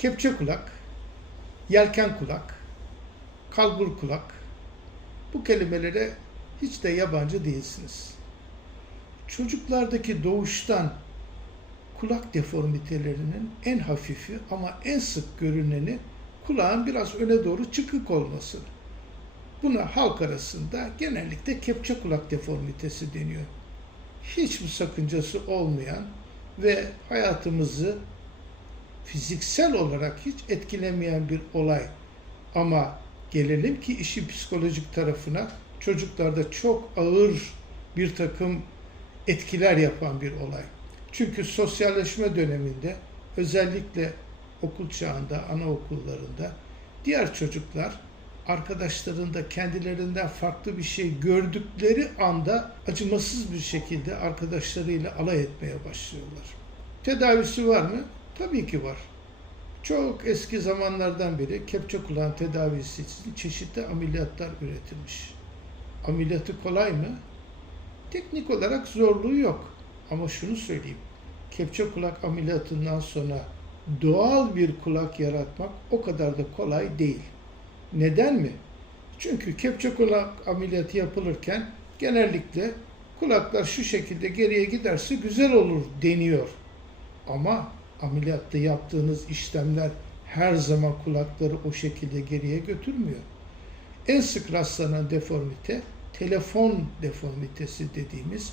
Kepçe kulak, yelken kulak, kalbur kulak. Bu kelimelere hiç de yabancı değilsiniz. Çocuklardaki doğuştan kulak deformitelerinin en hafifi ama en sık görüneni kulağın biraz öne doğru çıkık olması. Buna halk arasında genellikle kepçe kulak deformitesi deniyor. Hiçbir sakıncası olmayan ve hayatımızı fiziksel olarak hiç etkilemeyen bir olay. Ama gelelim ki işin psikolojik tarafına çocuklarda çok ağır bir takım etkiler yapan bir olay. Çünkü sosyalleşme döneminde özellikle okul çağında, anaokullarında diğer çocuklar arkadaşlarında kendilerinden farklı bir şey gördükleri anda acımasız bir şekilde arkadaşlarıyla alay etmeye başlıyorlar. Tedavisi var mı? Tabii ki var. Çok eski zamanlardan beri kepçe kulağın tedavisi için çeşitli ameliyatlar üretilmiş. Ameliyatı kolay mı? Teknik olarak zorluğu yok. Ama şunu söyleyeyim. Kepçe kulak ameliyatından sonra doğal bir kulak yaratmak o kadar da kolay değil. Neden mi? Çünkü kepçe kulak ameliyatı yapılırken genellikle kulaklar şu şekilde geriye giderse güzel olur deniyor. Ama ameliyatta yaptığınız işlemler her zaman kulakları o şekilde geriye götürmüyor. En sık rastlanan deformite telefon deformitesi dediğimiz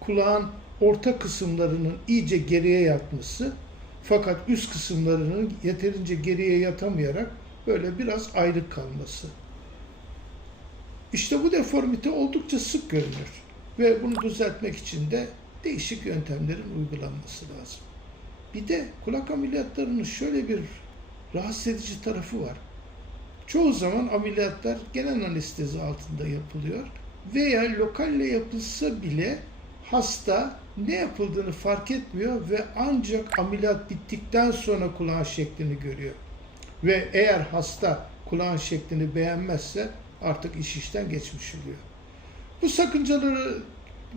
kulağın orta kısımlarının iyice geriye yatması fakat üst kısımlarının yeterince geriye yatamayarak böyle biraz ayrık kalması. İşte bu deformite oldukça sık görünür ve bunu düzeltmek için de değişik yöntemlerin uygulanması lazım. Bir de kulak ameliyatlarının şöyle bir rahatsız edici tarafı var. Çoğu zaman ameliyatlar genel anestezi altında yapılıyor veya lokalle yapılsa bile hasta ne yapıldığını fark etmiyor ve ancak ameliyat bittikten sonra kulağın şeklini görüyor. Ve eğer hasta kulağın şeklini beğenmezse artık iş işten geçmiş oluyor. Bu sakıncaları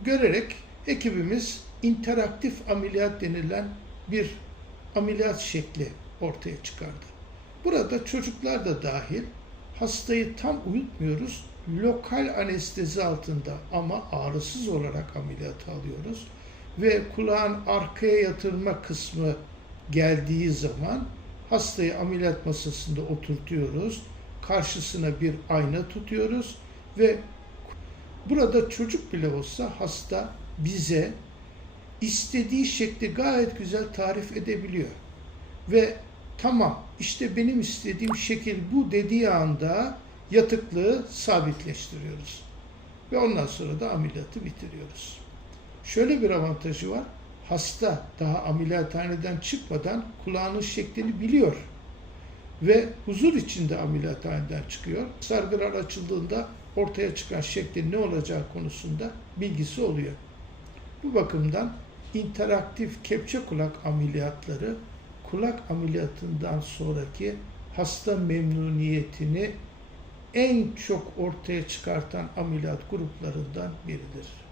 görerek ekibimiz interaktif ameliyat denilen bir ameliyat şekli ortaya çıkardı. Burada çocuklar da dahil hastayı tam uyutmuyoruz. Lokal anestezi altında ama ağrısız olarak ameliyat alıyoruz. Ve kulağın arkaya yatırma kısmı geldiği zaman hastayı ameliyat masasında oturtuyoruz. Karşısına bir ayna tutuyoruz ve burada çocuk bile olsa hasta bize istediği şekli gayet güzel tarif edebiliyor. Ve tamam işte benim istediğim şekil bu dediği anda yatıklığı sabitleştiriyoruz. Ve ondan sonra da ameliyatı bitiriyoruz. Şöyle bir avantajı var. Hasta daha ameliyathaneden çıkmadan kulağının şeklini biliyor. Ve huzur içinde ameliyathaneden çıkıyor. Sargılar açıldığında ortaya çıkan şeklin ne olacağı konusunda bilgisi oluyor. Bu bakımdan interaktif kepçe kulak ameliyatları kulak ameliyatından sonraki hasta memnuniyetini en çok ortaya çıkartan ameliyat gruplarından biridir.